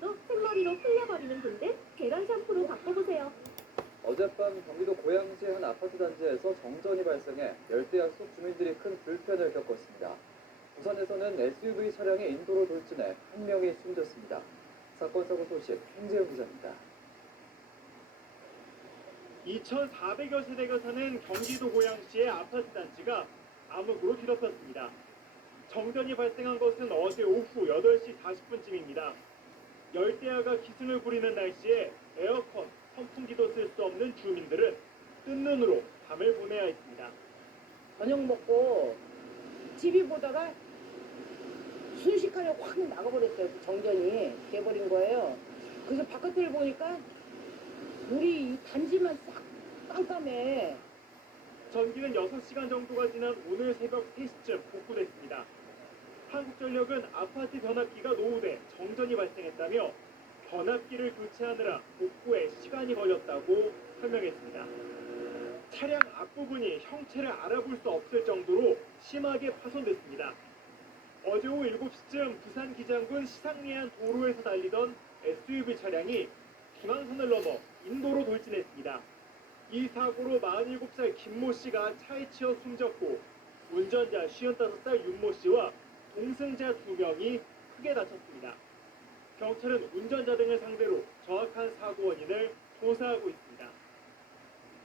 샴푸도 생머리로 흘려버리는 분들 계란 샴푸로 바꿔보세요. 어젯밤 경기도 고양시의 한 아파트 단지에서 정전이 발생해 열대야 속 주민들이 큰 불편을 겪었습니다. 부산에서는 SUV 차량이 인도로 돌진해 한 명이 숨졌습니다. 사건 사고 소식 hen재영 기자입니다. 2,400여 세대가 사는 경기도 고양시의 아파트 단지가 암흑으로 뒤덮였습니다. 정전이 발생한 것은 어제 오후 8시 40분쯤입니다. 열대야가 기승을 부리는 날씨에 에어컨, 선풍기도 쓸 수 없는 주민들은 뜬 눈으로 밤을 보내야 했습니다. 저녁 먹고 TV 보다가 순식간에 확 나가버렸어요. 정전이 돼버린 거예요. 그래서 바깥을 보니까 우리 이 단지만 싹 깜깜해. 전기는 6시간 정도가 지난 오늘 새벽 3시쯤 복구됐습니다. 한국전력은 아파트 변압기가 노후돼 정전이 발생했다며 변압기를 교체하느라 복구에 시간이 걸렸다고 설명했습니다. 차량 앞부분이 형체를 알아볼 수 없을 정도로 심하게 파손됐습니다. 어제 오후 7시쯤 부산 기장군 시상리안 도로에서 달리던 SUV 차량이 중앙선을 넘어 인도로 돌진했습니다. 이 사고로 47살 김모 씨가 차에 치여 숨졌고 운전자 55살 윤모 씨와 동승자 2명이 크게 다쳤습니다. 경찰은 운전자 등을 상대로 정확한 사고 원인을 조사하고 있습니다.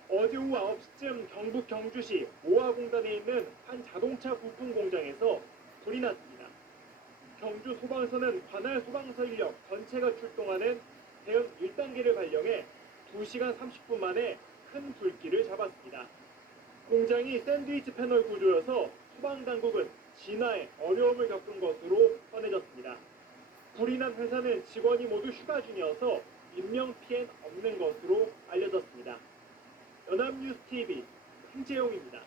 어제 오후 9시쯤 경북 경주시 모아공단에 있는 한 자동차 부품 공장에서 불이 났습니다. 경주 소방서는 관할 소방서 인력 전체가 출동하는 대응 1단계를 발령해 2시간 30분 만에 큰 불길을 잡았습니다. 공장이 샌드위치 패널 구조여서 소방당국은 진화에 어려움을 겪은 것으로 전해졌습니다. 불이 난 회사는 직원이 모두 휴가 중이어서 인명피해는 없는 것으로 알려졌습니다. 연합뉴스TV hen재용입니다.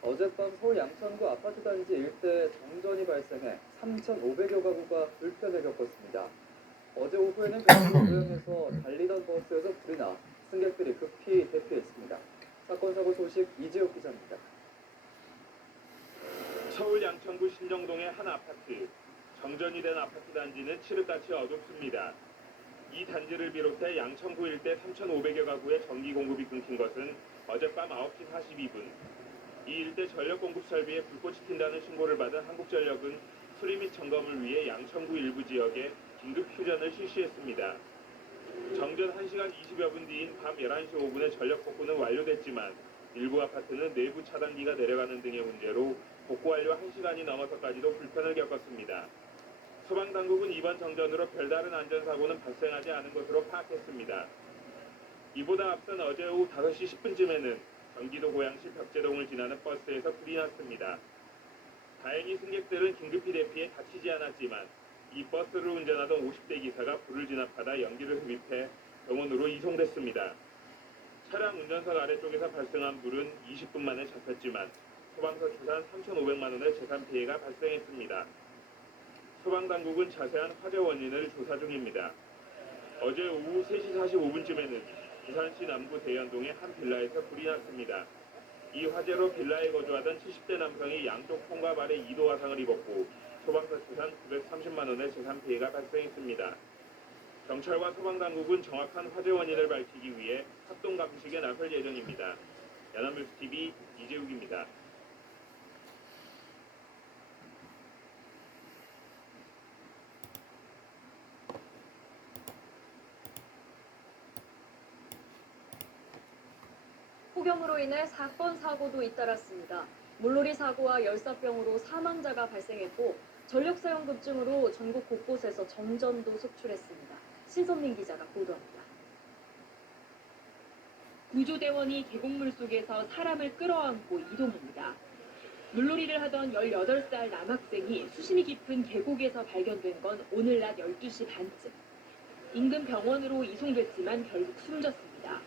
어젯밤 서울 양천구 아파트 단지 일대에 정전이 발생해 3,500여 가구가 불편을 겪었습니다. 어제 오후에는 경기도 고양에서 달리던 버스에서 불이 나 승객들이 급히 대피했습니다. 사건 사고 소식 이재욱 기자입니다. 서울 양천구 신정동의 한 아파트. 정전이 된 아파트 단지는 칠흑같이 어둡습니다. 이 단지를 비롯해 양천구 일대 3,500여 가구의 전기 공급이 끊긴 것은 어젯밤 9시 42분. 이 일대 전력 공급 설비에 불꽃이 튄다는 신고를 받은 한국전력은 수리 및 점검을 위해 양천구 일부 지역에 긴급 휴전을 실시했습니다. 정전 1시간 20여 분 뒤인 밤 11시 5분에 전력 복구는 완료됐지만 일부 아파트는 내부 차단기가 내려가는 등의 문제로 복구 완료 1시간이 넘어서까지도 불편을 겪었습니다. 소방당국은 이번 정전으로 별다른 안전사고는 발생하지 않은 것으로 파악했습니다. 이보다 앞선 어제 오후 5시 10분쯤에는 경기도 고양시 벽제동을 지나는 버스에서 불이 났습니다. 다행히 승객들은 긴급히 대피해 다치지 않았지만 이 버스를 운전하던 50대 기사가 불을 진압하다 연기를 흡입해 병원으로 이송됐습니다. 차량 운전석 아래쪽에서 발생한 불은 20분 만에 잡혔지만 소방서 추산 3,500만 원의 재산 피해가 발생했습니다. 소방당국은 자세한 화재 원인을 조사 중입니다. 어제 오후 3시 45분쯤에는 부산시 남구 대연동의 한 빌라에서 불이 났습니다. 이 화재로 빌라에 거주하던 70대 남성이 양쪽 손과 발에 2도 화상을 입었고 소방서 추산 930만 원의 재산 피해가 발생했습니다. 경찰과 소방당국은 정확한 화재 원인을 밝히기 위해 합동 감식에 나설 예정입니다. 연합뉴스TV 이재욱입니다. 폭염으로 인해 사건 사고도 잇따랐습니다. 물놀이 사고와 열사병으로 사망자가 발생했고 전력 사용 급증으로 전국 곳곳에서 정전도 속출했습니다. 신선민 기자가 보도합니다. 구조대원이 계곡물 속에서 사람을 끌어안고 이동합니다. 물놀이를 하던 18살 남학생이 수심이 깊은 계곡에서 발견된 건 오늘 낮 12시 반쯤. 인근 병원으로 이송됐지만 결국 숨졌습니다.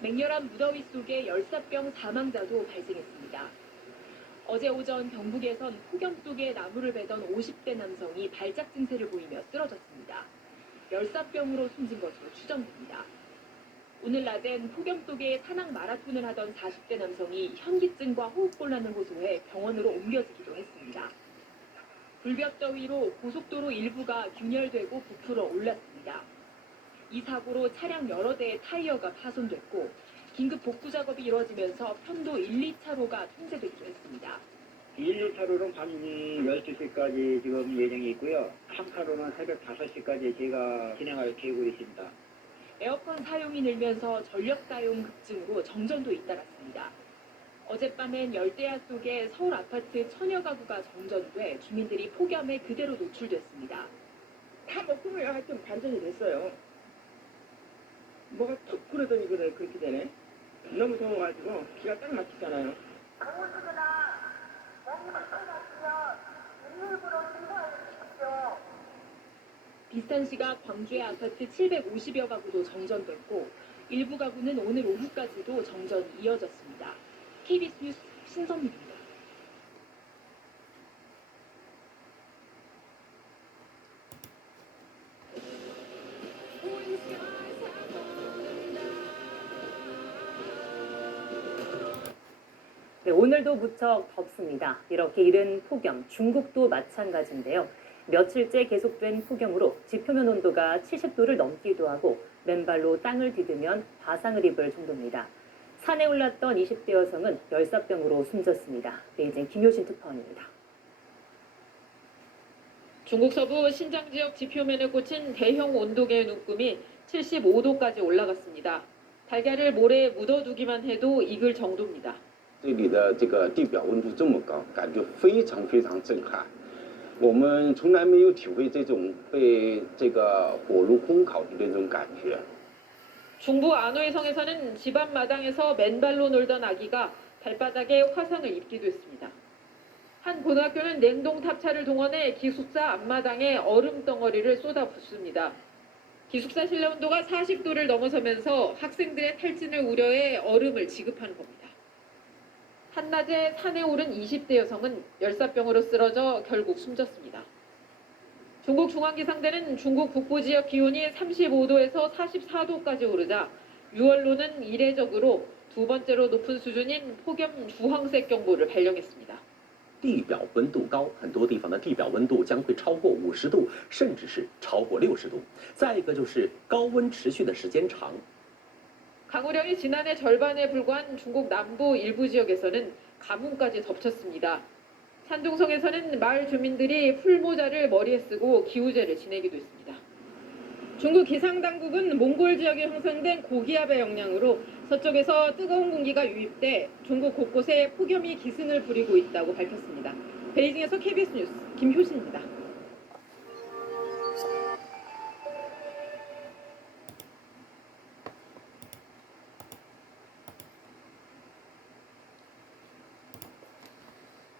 맹렬한 무더위 속에 열사병 사망자도 발생했습니다. 어제 오전 경북에선 폭염 속에 나무를 베던 50대 남성이 발작 증세를 보이며 쓰러졌습니다. 열사병으로 숨진 것으로 추정됩니다. 오늘 낮엔 폭염 속에 산악 마라톤을 하던 40대 남성이 현기증과 호흡곤란을 호소해 병원으로 옮겨지기도 했습니다. 있습니다. 불볕더위로 고속도로 일부가 균열되고 부풀어 올랐습니다. 이 사고로 차량 여러 대의 타이어가 파손됐고 긴급 복구 작업이 이뤄지면서 편도 1, 2차로가 통제되기도 했습니다. 1, 2차로는 밤 12시까지 지금 예정이 있고요. 3차로는 새벽 5시까지 저희가 진행할 계획으로 있습니다. 에어컨 사용이 늘면서 전력 사용 급증으로 정전도 잇따랐습니다. 어젯밤엔 열대야 속에 서울 아파트 천여 가구가 정전돼 주민들이 폭염에 그대로 노출됐습니다. 다 먹고 그냥 하여튼 반전이 됐어요. 뭐가 툭 그러더니 그래 그렇게 되네. 너무 더워가지고 기가 딱 막히잖아요. 비슷한 시각 광주의 아파트 750여 가구도 정전됐고 일부 가구는 오늘 오후까지도 정전이 이어졌습니다. KBS 뉴스 신선미입니다. 네, 오늘도 무척 덥습니다. 이렇게 이른 폭염, 중국도 마찬가지인데요. 며칠째 계속된 폭염으로 지표면 온도가 70도를 넘기도 하고 맨발로 땅을 디디면 화상을 입을 정도입니다. 산에 올랐던 20대 여성은 열사병으로 숨졌습니다. 베이징 김효신 특파원입니다. 중국 서부 신장 지역 지표면에 꽂힌 대형 온도계 눈금이 75도까지 올라갔습니다. 달걀을 모래에 묻어두기만 해도 익을 정도입니다. 这里的这个地表温度这么高，感觉非常非常震撼。我们从来没有体会这种被这个火炉烘烤的那种感觉。 중부 안후이성에서는 집 앞 마당에서 맨발로 놀던 아기가 발바닥에 화상을 입기도 했습니다. 한 고등학교는 냉동 탑차를 동원해 기숙사 앞마당에 얼음 덩어리를 쏟아 붓습니다. 기숙사 실내 온도가 40도를 넘어서면서 학생들의 탈진을 우려해 얼음을 지급하는 겁니다. 한낮에 산에 오른 20대 여성은 열사병으로 쓰러져 결국 숨졌습니다. 중국 중앙기상대는 중국 북부 지역 기온이 35도에서 44도까지 오르자 6월로는 이례적으로 두 번째로 높은 수준인 폭염 주황색 경보를 발령했습니다. 地表温度高，很多地方的地表温度将会超过50度，甚至是超过60度。再一个就是高温持续的时间长。 강우량이 지난해 절반에 불과한 중국 남부 일부 지역에서는 가뭄까지 덮쳤습니다. 산둥성에서는 마을 주민들이 풀모자를 머리에 쓰고 기우제를 지내기도 했습니다. 중국 기상당국은 몽골 지역에 형성된 고기압의 영향으로 서쪽에서 뜨거운 공기가 유입돼 중국 곳곳에 폭염이 기승을 부리고 있다고 밝혔습니다. 베이징에서 KBS 뉴스 김효신입니다.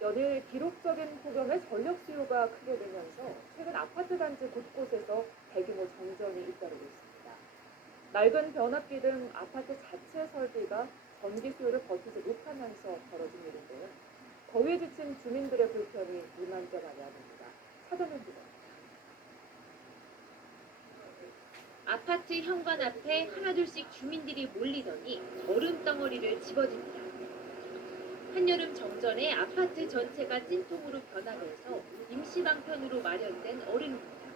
연일 기록적인 폭염에 전력 수요가 크게 늘면서 최근 아파트 단지 곳곳에서 대규모 정전이 잇따르고 있습니다. 낡은 변압기 등 아파트 자체 설비가 전기 수요를 버티지 못하면서 벌어진 일인데요. 더위에 지친 주민들의 불편이 이만저만이 아닙니다. 차전현 기자입니다. 아파트 현관 앞에 하나둘씩 주민들이 몰리더니 얼음 덩어리를 집어집니다. 한여름 정전에 아파트 전체가 찐통으로 변화돼서 임시방편으로 마련된 얼음입니다.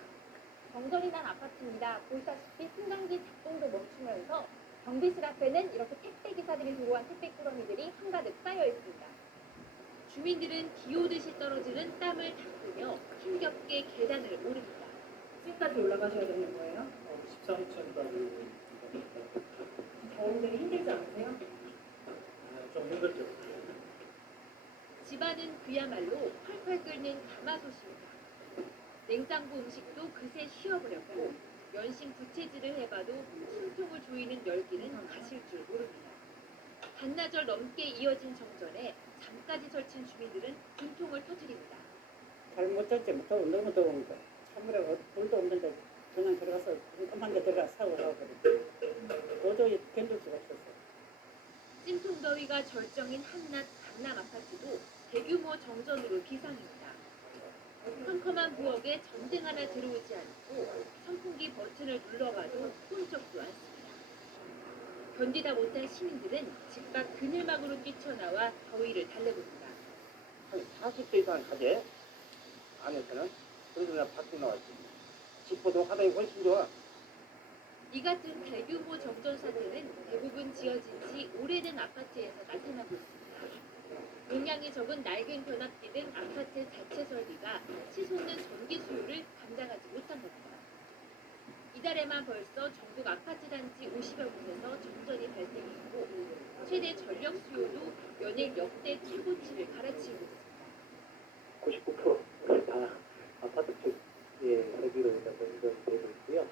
정전이 난 아파트입니다. 보시다시피 승강기 작동도 멈추면서 경비실 앞에는 이렇게 택배 기사들이 들고 간 택배 꾸러미들이 한가득 쌓여 있습니다. 주민들은 비 오듯이 떨어지는 땀을 닦으며 힘겹게 계단을 오릅니다. 지금까지 올라가셔야 되는 거예요? 13층까지 더운데 힘들지 않으세요? 좀 힘들죠. 집안은 그야말로 펄펄 끓는 가마솥입니다. 냉장고 음식도 그새 쉬어버렸고 연신 부채질을 해봐도 숨통을 조이는 열기는 가실 줄 모릅니다. 반나절 넘게 이어진 정전에 잠까지 설친 주민들은 분통을 터뜨립니다. 잘못 잤지 못하고 너무 더운 거. 참으로 불도 없는데 그냥 들어가서 끔한 게 들어가서 사고 나오거든. 도저히 견딜 수가 없었어. 찜통 더위가 절정인 한낮 강남 아파트도 대규모 정전으로 비상입니다. 컴컴한 부엌에 전등 하나 들어오지 않고 선풍기 버튼을 눌러봐도 꼼짝도 않습니다. 견디다 못한 시민들은 집 밖 그늘막으로 뛰쳐나와 더위를 달래봅니다. 한 40대 이상 가게 안에서는 그래서 내가 밖에 나왔지. 집보다 화장이 훨씬 좋아. 이 같은 대규모 정전 사태는 대부분 지어진 지 오래된 아파트에서 나타나고 있습니다. 용량이 적은 낡은 변압기 등 아파트 자체 설비가 치솟는 전기 수요를 감당하지 못한 겁니다. 이달에만 벌써 전국 아파트 단지 50여 곳에서 정전이 발생했고 최대 전력 수요도 연일 역대 최고치를 갈아치우고 있습니다. 99%다 아파트 측의 설비로 인해서 되고 있고요.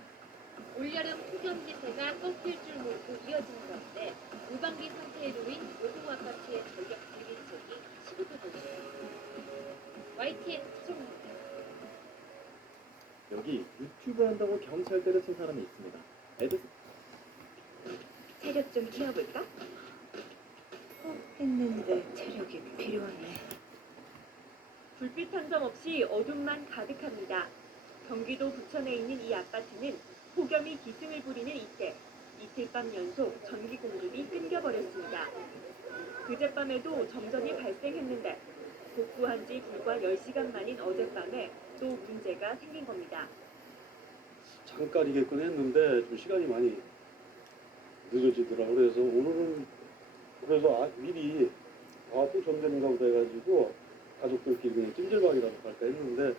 올여름 폭염 기세가 꺾일 줄 모르고 이어지는 가운데 무방비 상태에 놓인 모두 아파트의 전력 대리책이 시급해지고 있습니다. YTN 수정입니다. 여기 유튜브 한다고 경찰대를 친 사람이 있습니다. 에드슨. 체력 좀 키워볼까? 했는데 체력이 필요하네. 불빛 한 점 없이 어둠만 가득합니다. 경기도 부천에 있는 이 아파트는 폭염이 기승을 부리는 이때 이틀 밤 연속 전기 공급이 끊겨버렸습니다. 그젯밤에도 정전이 발생했는데 복구한 지 불과 10시간 만인 어젯밤에 또 문제가 생긴 겁니다. 잠깐이겠군 했는데 좀 시간이 많이 늦어지더라고. 그래서 오늘은 미리 또 정전인가 보다 해가지고 가족들끼리 그냥 찜질방이라도 갈까 했는데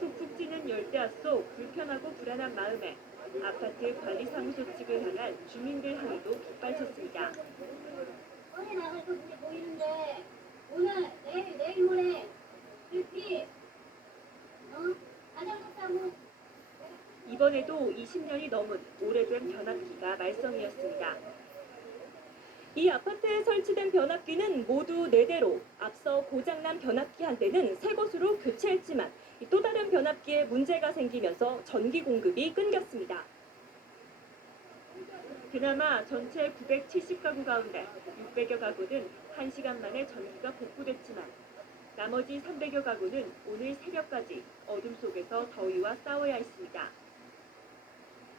툭툭 찌는 열대야 속 불편하고 불안한 마음에 아파트 관리사무소 측을 향한 주민들 항의도 빗발쳤습니다. 꺼내 나갈 거 눈에 보이는데 오늘 내일 모레 불피 자전거 타고 이번에도 20년이 넘은 오래된 변압기가 말썽이었습니다. 이 아파트에 설치된 변압기는 모두 4대로 앞서 고장난 변압기 한 대는 새 것으로 교체했지만 또 다른 변압기에 문제가 생기면서 전기 공급이 끊겼습니다. 그나마 전체 970가구 가운데 600여 가구는 1시간 만에 전기가 복구됐지만 나머지 300여 가구는 오늘 새벽까지 어둠 속에서 더위와 싸워야 했습니다.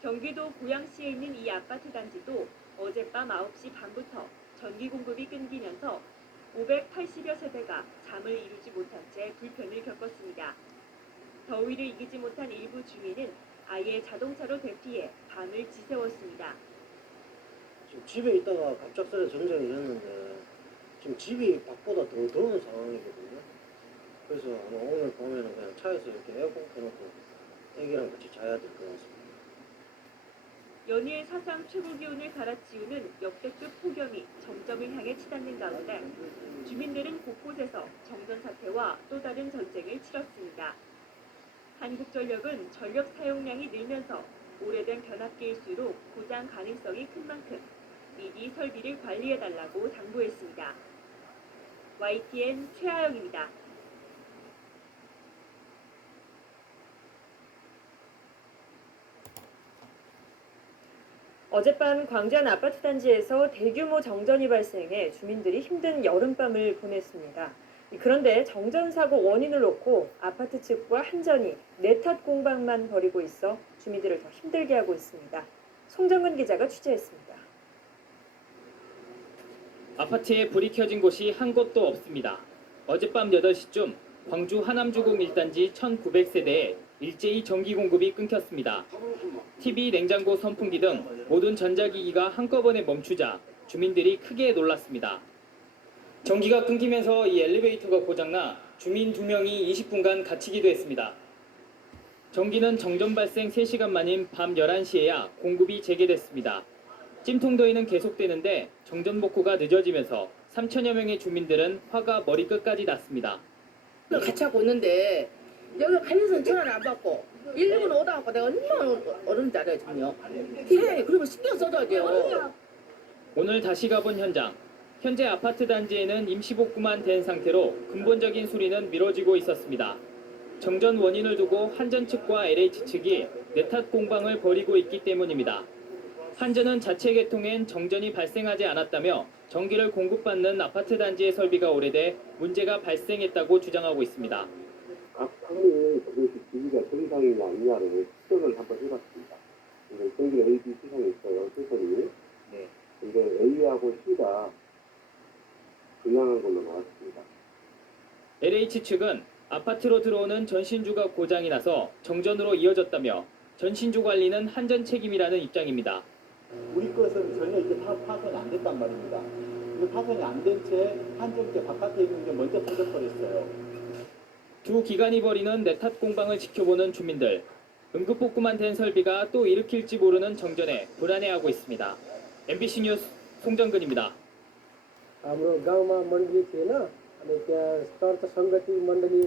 경기도 고양시에 있는 이 아파트 단지도 어젯밤 9시 반부터 전기 공급이 끊기면서 580여 세대가 잠을 이루지 못한 채 불편을 겪었습니다. 더위를 이기지 못한 일부 주민은 아예 자동차로 대피해 밤을 지새웠습니다. 지금 집에 있다가 갑작스레 정전이 됐는데 지금 집이 밖보다 더 더운 상황이거든요. 그래서 아마 오늘 밤에는 그냥 차에서 이렇게 에어컨 켜놓고 애기랑 같이 자야 될 것 같습니다. 연일 사상 최고 기온을 갈아치우는 역대급 폭염이 정점을 향해 치닫는 가운데 주민들은 곳곳에서 정전 사태와 또 다른 전쟁을 치렀습니다. 한국전력은 전력 사용량이 늘면서 오래된 변압기일수록 고장 가능성이 큰 만큼 미리 설비를 관리해달라고 당부했습니다. YTN 최하영입니다. 어젯밤 광주한 아파트 단지에서 대규모 정전이 발생해 주민들이 힘든 여름밤을 보냈습니다. 그런데 정전 사고 원인을 놓고 아파트 측과 한전이 내탓 공방만 벌이고 있어 주민들을 더 힘들게 하고 있습니다. 송정근 기자가 취재했습니다. 아파트에 불이 켜진 곳이 한 곳도 없습니다. 어젯밤 8시쯤 광주 하남주공 1단지 1900세대에 일제히 전기 공급이 끊겼습니다. TV, 냉장고, 선풍기 등 모든 전자기기가 한꺼번에 멈추자 주민들이 크게 놀랐습니다. 전기가 끊기면서 이 엘리베이터가 고장나 주민 2명이 20분간 갇히기도 했습니다. 전기는 정전 발생 3시간 만인 밤 11시에야 공급이 재개됐습니다. 찜통더위는 계속되는데 정전 복구가 늦어지면서 3천여 명의 주민들은 화가 머리끝까지 났습니다. 같이 하고 있는데 여기 가면서는 전화를 안 받고 119는 오다 갖고 내가 얼마나 어른인지 알아요 지금요. 예, 그리고 신경 써줘야 돼요. 오늘 다시 가본 현장. 현재 아파트 단지에는 임시복구만 된 상태로 근본적인 수리는 미뤄지고 있었습니다. 정전 원인을 두고 한전 측과 LH 측이 내탓 공방을 벌이고 있기 때문입니다. 한전은 자체 개통엔 정전이 발생하지 않았다며 전기를 공급받는 아파트 단지의 설비가 오래돼 문제가 발생했다고 주장하고 있습니다. 각 상이 그것이 기기가 정상이냐 아니냐를 측정을 한번 해봤습니다. 이제 전기 A, B 시상이 있어요, 시설이. 네. 근데 A하고 C가 분양한 걸로 나왔습니다. LH 측은 아파트로 들어오는 전신주가 고장이 나서 정전으로 이어졌다며 전신주 관리는 한전 책임이라는 입장입니다. 우리 것은 전혀 이게 파손이 안 됐단 말입니다. 이게 파손이 안 된 채 한전께 바깥에 있는 게 먼저 터져버렸어요. 두 기관이 벌이는 내탓 공방을 지켜보는 주민들. 응급복구만 된 설비가 또 일으킬지 모르는 정전에 불안해하고 있습니다. MBC 뉴스 송정근입니다. हाम्रो गाउँमा मण्डली थिएन अनि त्यहाँ चर्च सङ्गति मण्डली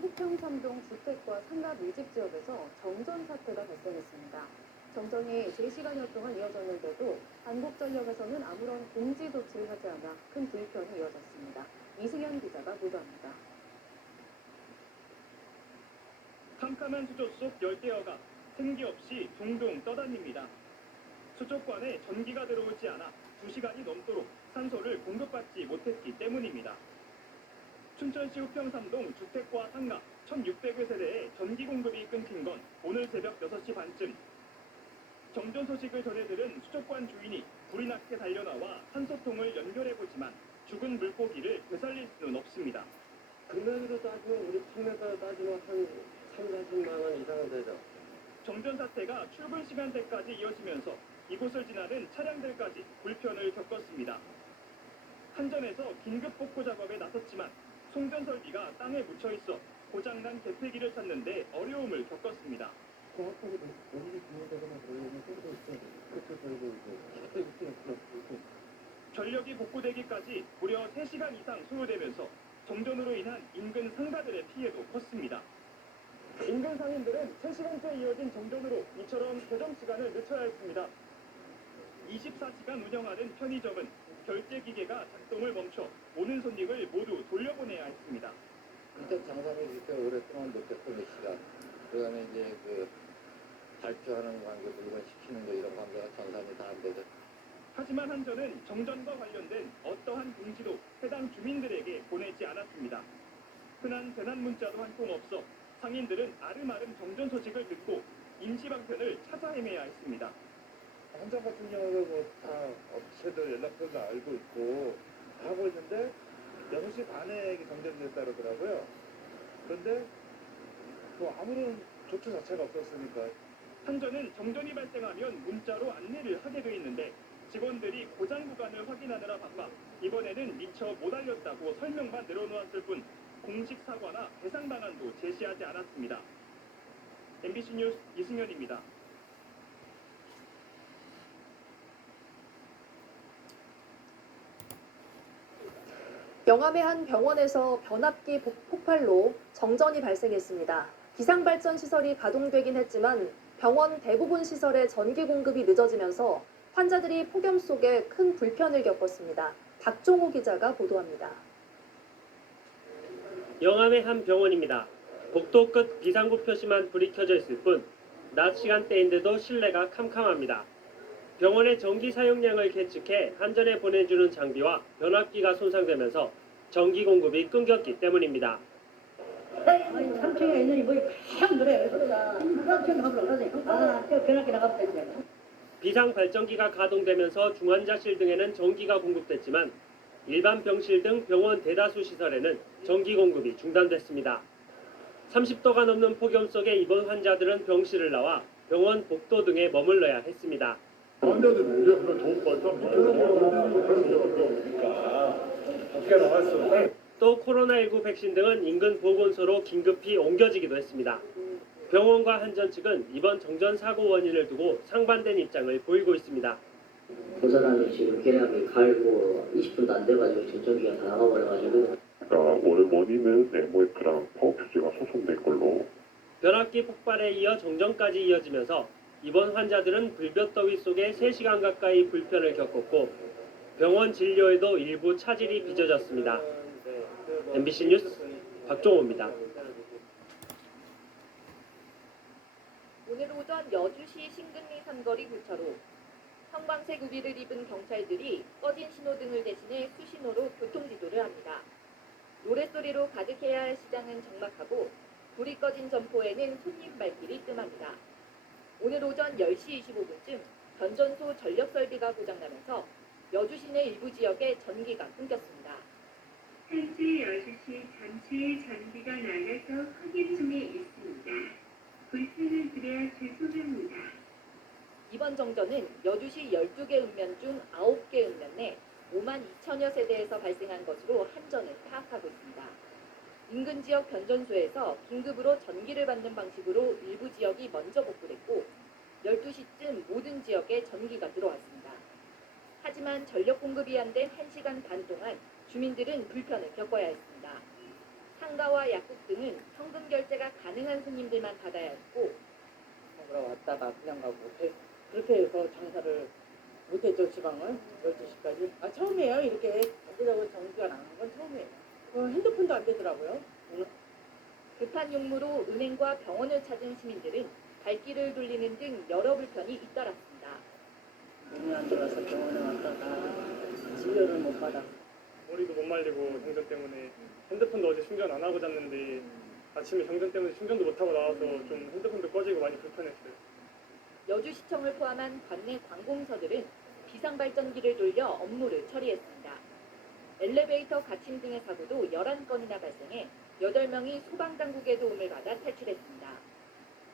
후평삼동 주택과 상가 밀집 지역에서 정전 사태가 발생했습니다. 정전이 3시간여 동안 이어졌는데도 한국전력에서는 아무런 공지 조치를 하지 않아 큰 불편이 이어졌습니다. 이승현 기자가 보도합니다. 캄캄한 수조 속 열대어가 생기 없이 둥둥 떠다닙니다. 수족관에 전기가 들어오지 않아 2시간이 넘도록 산소를 공급받지 못했기 때문입니다. 춘천시 후평삼동 주택과 상가 1,600여 세대에 전기 공급이 끊긴 건 오늘 새벽 6시 반쯤. 정전 소식을 전해들은 수족관 주인이 불이 나게 달려나와 산소통을 연결해보지만 죽은 물고기를 되살릴 수는 없습니다. 금액으로 따지면 우리 판매가로 따지면 한 3, 40만 원 이상은 되죠. 정전 사태가 출근 시간대까지 이어지면서 이곳을 지나는 차량들까지 불편을 겪었습니다. 한전에서 긴급 복구 작업에 나섰지만 송전 설비가 땅에 묻혀 있어 고장난 개폐기를 찾는데 어려움을 겪었습니다. 전력이 복구되기까지 무려 3시간 이상 소요되면서 정전으로 인한 인근 상가들의 피해도 컸습니다. 인근 상인들은 3시간째 이어진 정전으로 이처럼 개점 시간을 늦춰야 했습니다. 24시간 운영하는 편의점은 결제 기계가 작동을 멈춰 오는 손님을 모두 돌려보내야 했습니다. 일단 장사를 이렇게 오랫동안 못했고 몇 시간. 그다음에 이제 그 발표하는 관계, 물건 시키는 거 이런 관계가 전산이 다 안 되죠. 하지만 한전은 정전과 관련된 어떠한 공지도 해당 주민들에게 보내지 않았습니다. 흔한 재난 문자도 한 통 없어 상인들은 아름아름 정전 소식을 듣고 임시 방편을 찾아 헤매야 했습니다. 한전 같은 경우는 뭐다 업체들 연락처도 알고 있고 하고 있는데 6시 반에 정전이 됐다 그러더라고요. 그런데 뭐 아무런 조치 자체가 없었으니까. 한전은 정전이 발생하면 문자로 안내를 하게 돼 있는데 직원들이 고장 구간을 확인하느라 바빠 이번에는 미처 못 알렸다고 설명만 내려놓았을 뿐 공식 사과나 배상 방안도 제시하지 않았습니다. MBC 뉴스 이승현입니다. 영암의 한 병원에서 변압기 폭발로 정전이 발생했습니다. 비상발전 시설이 가동되긴 했지만 병원 대부분 시설의 전기 공급이 늦어지면서 환자들이 폭염 속에 큰 불편을 겪었습니다. 박종호 기자가 보도합니다. 영암의 한 병원입니다. 복도 끝 비상구 표시만 불이 켜져 있을 뿐 낮 시간대인데도 실내가 캄캄합니다. 병원의 전기 사용량을 계측해 한전에 보내주는 장비와 변압기가 손상되면서 전기 공급이 끊겼기 때문입니다. 3층에 있는 뭐 확 노래. 누가 층 가보러 그러지? 아, 저 변압기 나가버렸어요. 비상 발전기가 가동되면서 중환자실 등에는 전기가 공급됐지만 일반 병실 등 병원 대다수 시설에는 전기 공급이 중단됐습니다. 30도가 넘는 폭염 속에 입원 환자들은 병실을 나와 병원 복도 등에 머물러야 했습니다. 환자들은 이제 그걸 더욱 발전 밖에 나왔어. 또 코로나19 백신 등은 인근 보건소로 긴급히 옮겨지기도 했습니다. 병원과 한전 측은 이번 정전 사고 원인을 두고 상반된 입장을 보이고 있습니다. 그 사람이 지금 계량이 갈고 20분도 안 돼가지고 지금 전기가 다 나가버려가지고. 원인은 MOF랑 파워 퓨즈가 소송된 걸로. 변압기 폭발에 이어 정전까지 이어지면서 입원 환자들은 불볕더위 속에 3시간 가까이 불편을 겪었고 병원 진료에도 일부 차질이 빚어졌습니다. MBC 뉴스 박종호입니다. 오늘 오전 여주시 신금리 삼거리 교차로 형광색 우비를 입은 경찰들이 꺼진 신호등을 대신해 수신호로 교통지도를 합니다. 노랫소리로 가득해야 할 시장은 적막하고 불이 꺼진 점포에는 손님 발길이 뜸합니다. 오늘 오전 10시 25분쯤 변전소 전력 설비가 고장나면서 여주 시내 일부 지역에 전기가 끊겼습니다. 현재 여주시 전체의 전기가 나가서 확인 중에 있습니다. 불편을 드려 죄송합니다. 이번 정전은 여주시 12개 읍면 중 9개 읍면 내 5만 2천여 세대에서 발생한 것으로 한전은 파악하고 있습니다. 인근 지역 변전소에서 긴급으로 전기를 받는 방식으로 일부 지역이 먼저 복구됐고 12시쯤 모든 지역에 전기가 들어왔습니다. 하지만 전력 공급이 안 된 1시간 반 동안 주민들은 불편을 겪어야 했습니다. 상가와 약국 등은 현금 결제가 가능한 손님들만 받아야 했고 먹으러 왔다가 그냥 가고 그렇게 해서 장사를 못했죠. 지방은 12시까지. 아 처음이에요. 이렇게 여기저기 전기가 나는 건 처음이에요. 핸드폰도 안 되더라고요. 급한 용무로 은행과 병원을 찾은 시민들은 발길을 돌리는 등 여러 불편이 잇따랐습니다. 돈이 안 들어와서 병원에 왔다가 진료를 못 받아. 머리도 못 말리고 정전 때문에 핸드폰도 어제 충전 안 하고 잤는데 아침에 정전 때문에 충전도 못 하고 나와서 좀 핸드폰도 꺼지고 많이 불편했어요. 여주시청을 포함한 관내 관공서들은 비상발전기를 돌려 업무를 처리했습니다. 엘리베이터 갇힘 등의 사고도 11건이나 발생해 8명이 소방당국의 도움을 받아 탈출했습니다.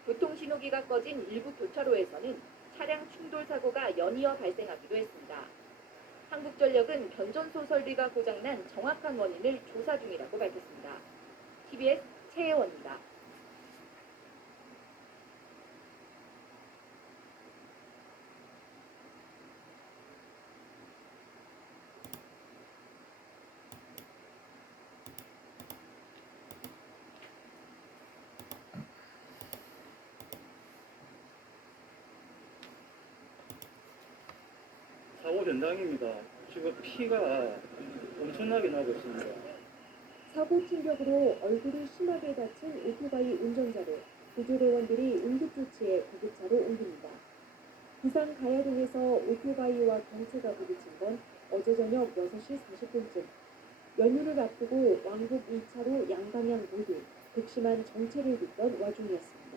교통신호기가 꺼진 일부 교차로에서는 차량 충돌 사고가 연이어 발생하기도 했습니다. 한국전력은 변전소 설비가 고장난 정확한 원인을 조사 중이라고 밝혔습니다. TBS 최혜원입니다. 사고 현장입니다. 지금 피가 엄청나게 나고 있습니다. 사고 충격으로 얼굴이 심하게 다친 오토바이 운전자를 구조대원들이 응급조치해 구급차로 옮깁니다. 부산 가야동에서 오토바이와 경차가 부딪힌 건 어제 저녁 6시 40분쯤. 연휴를 앞두고 왕복 2차로 양방향 모두 극심한 정체를 빚던 와중이었습니다.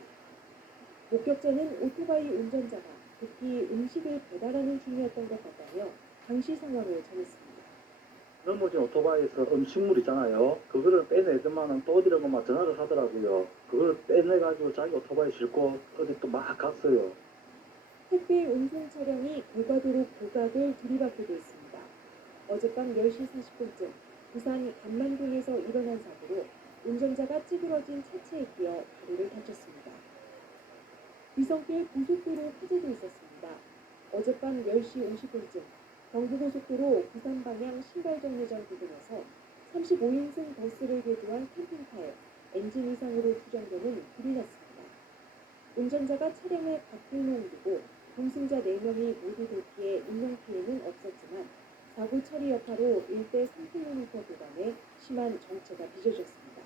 목격자는 오토바이 운전자가 급히 음식을 배달하는 중이었던 것 같다며 당시 상황을 전했습니다. 넘어진 오토바이에서 음식물 있잖아요. 그거를 빼내더만은 또 어디로 막 전화를 하더라고요. 그걸 빼내가지고 자기 오토바이 싣고 어디 또 막 갔어요. 택배 운송 차량이 고가도로 고각을 들이받기도 했습니다. 어젯밤 10시 40분쯤 부산 간만동에서 일어난 사고로 운전자가 찌그러진 차체에 끼어 다리를 다쳤습니다. 위성길 고속도로 화재도 있었습니다. 어젯밤 10시 50분쯤 경부고속도로 부산 방향 신갈정류장 부근에서 35인승 버스를 개조한 캠핑카에 엔진 이상으로 추정되는 불이 났습니다. 운전자가 차량을 밖으로 옮기고 동승자 4명이 모두 대피해 인명피해는 없었지만 사고 처리 여파로 일대 3km 구간에 심한 정체가 빚어졌습니다.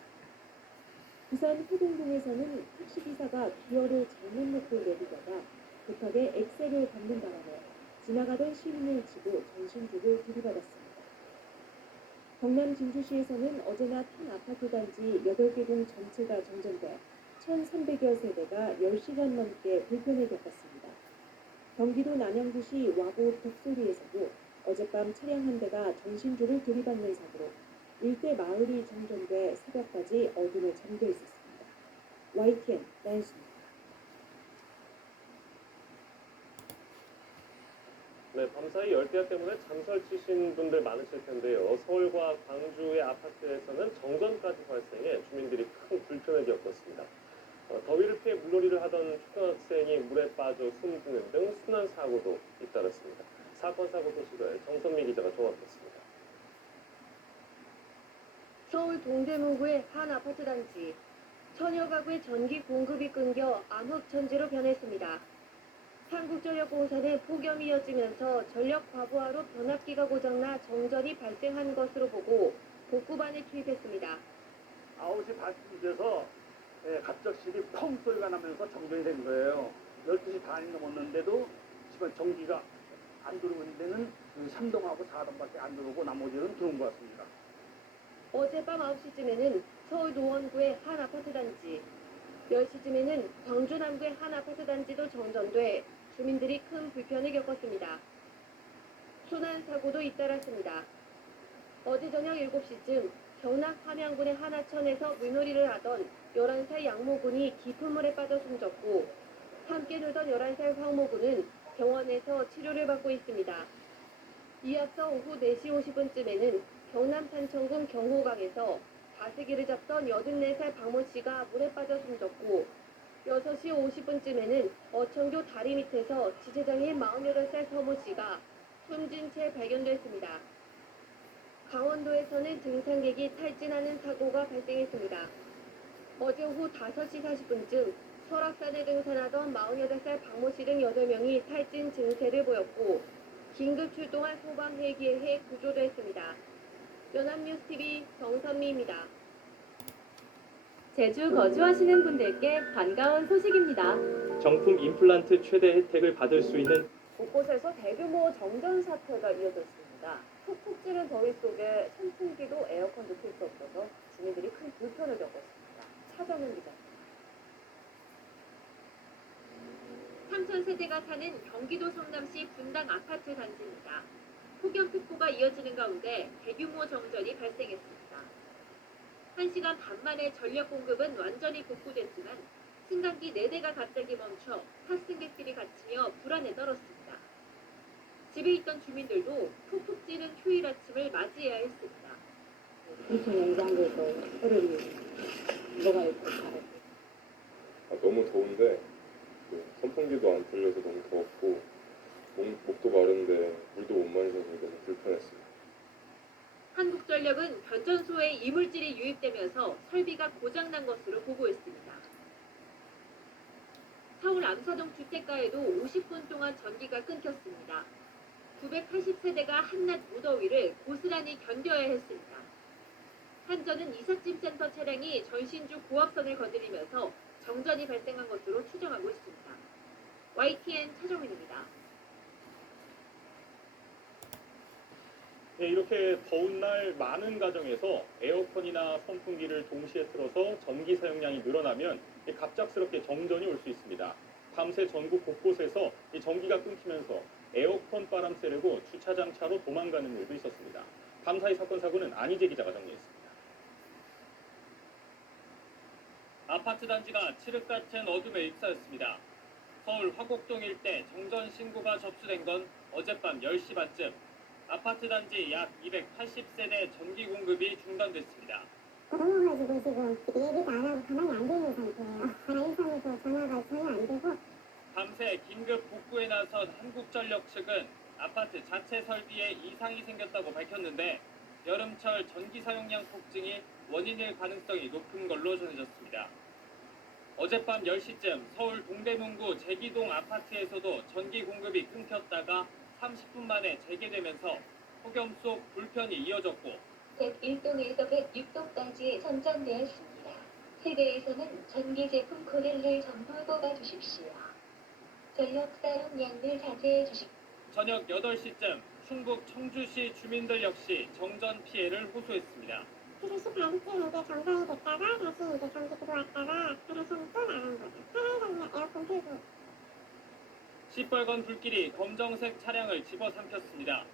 부산 호동동에서는 택시기사가 기어를 잘못 놓고 내리다가 급하게 엑셀을 밟는 바람에 지나가던 시민을 치고 전신주를 들이받았습니다. 경남 진주시에서는 어제 낮 한 아파트 단지 8개 동 전체가 정전돼 1,300여 세대가 10시간 넘게 불편을 겪었습니다. 경기도 남양주시 와고 벽소리에서도 어젯밤 차량 한 대가 전신주를 들이받는 사고로 일대 마을이 정전돼 새벽까지 어둠에 잠겨 있었습니다. YTN 나연수입니다. 네, 밤사이 열대야 때문에 잠설 치신 분들 많으실 텐데요. 서울과 광주의 아파트에서는 정전까지 발생해 주민들이 큰 불편을 겪었습니다. 더위를 피해 물놀이를 하던 초등학생이 물에 빠져 숨지는 등 순환 사고도 잇따랐습니다. 사건 사고 소식을 정선미 기자가 종합했습니다. 서울 동대문구의 한 아파트 단지. 천여 가구의 전기 공급이 끊겨 암흑천지로 변했습니다. 한국전력공사는 폭염이 이어지면서 전력 과부하로 변압기가 고장나 정전이 발생한 것으로 보고 복구반에 투입했습니다. 9시 반쯤 돼서 갑작스레 펑 소리가 나면서 정전이 된 거예요. 12시 반이 넘었는데도 지금 전기가 안 들어오는 데는 3동하고 4동밖에 안 들어오고 나머지는 들어온 것 같습니다. 어젯밤 9시쯤에는 서울 노원구의 한 아파트 단지, 10시쯤에는 광주 남구의 한 아파트 단지도 정전돼 주민들이 큰 불편을 겪었습니다. 순환 사고도 잇따랐습니다. 어제 저녁 7시쯤 경남 함양군의 하나천에서 물놀이를 하던 11살 양모군이 깊은 물에 빠져 숨졌고 함께 놀던 11살 황모군은 병원에서 치료를 받고 있습니다. 이어서 오후 4시 50분쯤에는 경남 산청군 경호강에서 다슬기를 잡던 84살 박모 씨가 물에 빠져 숨졌고 6시 50분쯤에는 어청교 다리 밑에서 지체장애인 48살 서모 씨가 숨진 채 발견됐습니다. 강원도에서는 등산객이 탈진하는 사고가 발생했습니다. 어제 오후 5시 40분쯤 설악산에 등산하던 48살 박모 씨 등 8명이 탈진 증세를 보였고 긴급 출동한 소방 헬기에 의해 구조됐습니다. 연합뉴스TV 정선미입니다. 제주 거주하시는 분들께 반가운 소식입니다. 정품 임플란트 최대 혜택을 받을 수 있는 곳곳에서 대규모 정전 사태가 이어졌습니다. 푹푹 찌는 더위 속에 선풍기도 에어컨도 틀 수 없어서 주민들이 큰 불편을 겪었습니다. 차정은 기자입니다. 3,000세대가 사는 경기도 성남시 분당 아파트 단지입니다. 폭염특보가 이어지는 가운데 대규모 정전이 발생했습니다. 1시간 반 만에 전력 공급은 완전히 복구됐지만 승강기 4대가 갑자기 멈춰 탑승객들이 갇히며 불안에 떨었습니다. 집에 있던 주민들도 푹푹 찌는 휴일 아침을 맞이해야 했습니다. 2층 냉장고에서 얼음이 녹아 있고 너무 더운데 선풍기도 안 틀려서 너무 더웠고 목도 마른데 물도 못 마셔서 너무 불편했습니다. 한국전력은 변전소에 이물질이 유입되면서 설비가 고장난 것으로 보고했습니다. 서울 암사동 주택가에도 50분 동안 전기가 끊겼습니다. 980세대가 한낮 무더위를 고스란히 견뎌야 했습니다. 한전은 이삿짐센터 차량이 전신주 고압선을 거들리면서 정전이 발생한 것으로 추정하고 있습니다. YTN 차정민입니다. 네, 이렇게 더운 날 많은 가정에서 에어컨이나 선풍기를 동시에 틀어서 전기 사용량이 늘어나면 갑작스럽게 정전이 올 수 있습니다. 밤새 전국 곳곳에서 이 전기가 끊기면서 에어컨 바람 쐬려고 주차장 차로 도망가는 일도 있었습니다. 밤사이 사건 사고는 안희재 기자가 정리했습니다. 아파트 단지가 칠흑 같은 어둠에 휩싸였습니다. 서울 화곡동 일대 정전 신고가 접수된 건 어젯밤 10시 반쯤. 아파트 단지 약 280세대 전기 공급이 중단됐습니다. 넘어가지고 지금 얘기도 안 하고 가만히 앉아 있는 상태예요. 113에서 전화가 전혀 안 되고. 밤새 긴급 복구에 나선 한국전력 측은 아파트 자체 설비에 이상이 생겼다고 밝혔는데 여름철 전기 사용량 폭증이 원인일 가능성이 높은 걸로 전해졌습니다. 어젯밤 10시쯤 서울 동대문구 제기동 아파트에서도 전기 공급이 끊겼다가 30분 만에 재개되면서 폭염 속 불편이 이어졌고 101동에서 106동까지 전전되었습니다. 세대에서는 전기 제품 코드를 전부 뽑아주십시오. 전력 사용량을 자제해 주십시오. 저녁 8시쯤 충북 청주시 주민들 역시 정전 피해를 호소했습니다. 3시 반쯤 이제 정상이 됐다가 다시 이제 전기 들어왔다가 다시 또 나간 거죠. 차라리 에어컨 틀고. 시뻘건 불길이 검정색 차량을 집어삼켰습니다.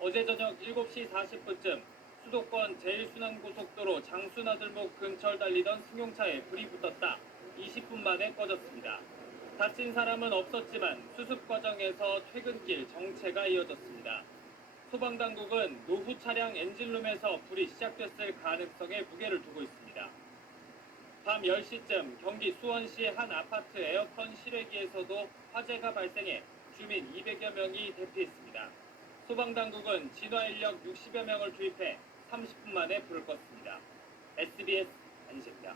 어제 저녁 7시 40분쯤 수도권 제1순환고속도로 장수나들목 근처를 달리던 승용차에 불이 붙었다 20분 만에 꺼졌습니다. 다친 사람은 없었지만 수습 과정에서 퇴근길 정체가 이어졌습니다. 소방당국은 노후 차량 엔진룸에서 불이 시작됐을 가능성에 무게를 두고 있습니다. 밤 10시쯤 경기 수원시 한 아파트 에어컨 실외기에서도 화재가 발생해 주민 200여 명이 대피했습니다. 소방당국은 진화인력 60여 명을 투입해 30분 만에 불을 껐습니다. SBS 안시입니다.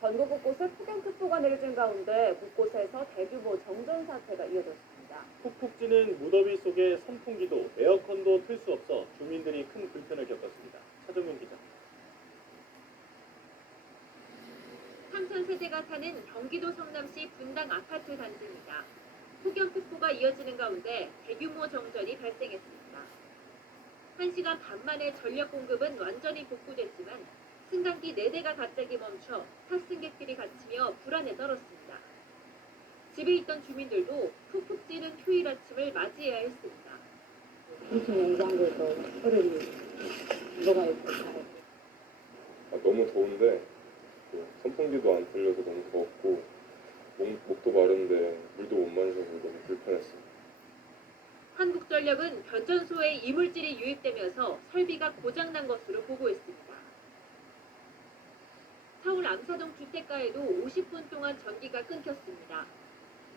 전국 곳곳에 폭염특보가 내려진 가운데 곳곳에서 대규모 정전 사태가 이어졌습니다. 푹푹 찌는 무더위 속에 선풍기도 에어컨도 틀 수 없어 주민들이 큰 불편을 겪었습니다. 차정민 기자. 3,000세대가 사는 경기도 성남시 분당 아파트 단지입니다. 폭염특보가 이어지는 가운데 대규모 정전이 발생했습니다. 1시간 반 만에 전력 공급은 완전히 복구됐지만 승강기 4대가 갑자기 멈춰 탑승객들이 갇히며 불안에 떨었습니다. 집에 있던 주민들도 푹푹 찌는 휴일 아침을 맞이해야 했습니다. 2층 냉장고에서 얼음이 뭐가 있고 너무 더운데 선풍기도 안 틀려서 너무 더웠고 목도 마른데 물도 못 마셔서 너무 불편했어요. 한국전력은 변전소에 이물질이 유입되면서 설비가 고장난 것으로 보고했습니다. 서울 암사동 주택가에도 50분 동안 전기가 끊겼습니다.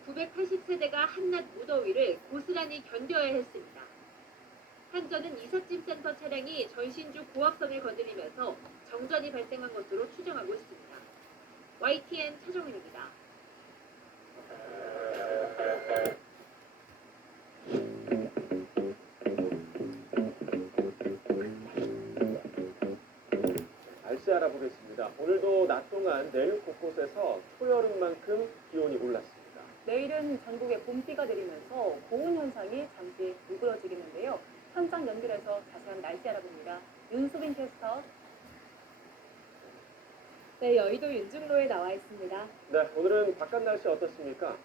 980세대가 한낮 무더위를 고스란히 견뎌야 했습니다. 한전은 이삿짐센터 차량이 전신주 고압선을 건드리면서 정전이 발생한 것으로 추정하고 있습니다. YTN 차정은입니다. 날씨 알아보겠습니다. 오늘도 낮 동안 내륙 곳곳에서 초여름만큼 기온이 올랐습니다. 내일은 전국에 봄비가 내리면서 고온 현상이 잠시 누그러지겠는데요. 현장 연결해서 자세한 날씨 알아봅니다. 윤수빈 캐스터. 네, 여의도 윤중로에 나와 있습니다. 네, 오늘은 바깥 날씨 어떻습니까?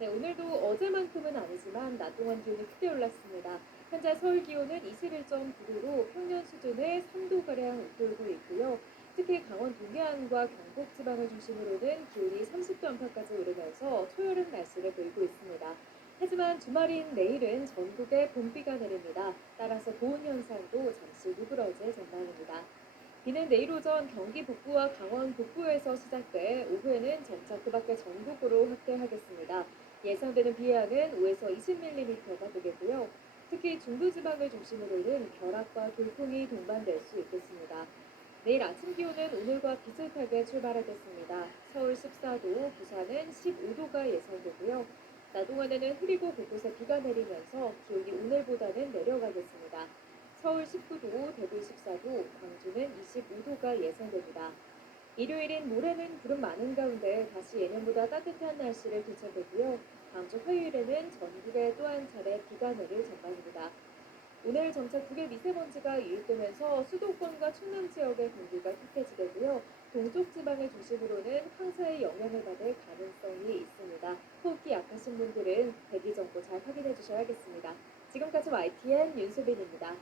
네, 오늘도 어제만큼은 아니지만 낮 동안 기온이 크게 올랐습니다. 현재 서울 기온은 21.9도로 평년 수준의 3도가량 웃돌고 있고요. 특히 강원 동해안과 경북 지방을 중심으로는 기온이 30도 안팎까지 오르면서 초여름 날씨를 보이고 있습니다. 하지만 주말인 내일은 전국에 봄비가 내립니다. 따라서 고온 현상도 잠시 누그러질 전망입니다. 비는 내일 오전 경기 북부와 강원 북부에서 시작돼 오후에는 점차 그 밖에 전국으로 확대하겠습니다. 예상되는 비의 양은 5에서 20mm가 되겠고요. 특히 중부지방을 중심으로는 벼락과 돌풍이 동반될 수 있겠습니다. 내일 아침 기온은 오늘과 비슷하게 출발하겠습니다. 서울 14도, 부산은 15도가 예상되고요. 낮 동안에는 흐리고 곳곳에 비가 내리면서 기온이 오늘보다는 내려가겠습니다. 서울 19도, 대구 14도, 광주는 25도가 예상됩니다. 일요일인 모레는 구름 많은 가운데 다시 예년보다 따뜻한 날씨를 되찾고요. 다음 주 화요일에는 전국에 또 한 차례 비가 내릴 전망입니다. 오늘 점차 국외 미세먼지가 유입되면서 수도권과 충남 지역의 공기가 탁해지되고요. 동쪽 지방을 중심으로는 황사의 영향을 받을 가능성이 있습니다. 호흡기 약하신 분들은 대기 정보 잘 확인해 주셔야겠습니다. 지금까지 YTN 윤수빈입니다.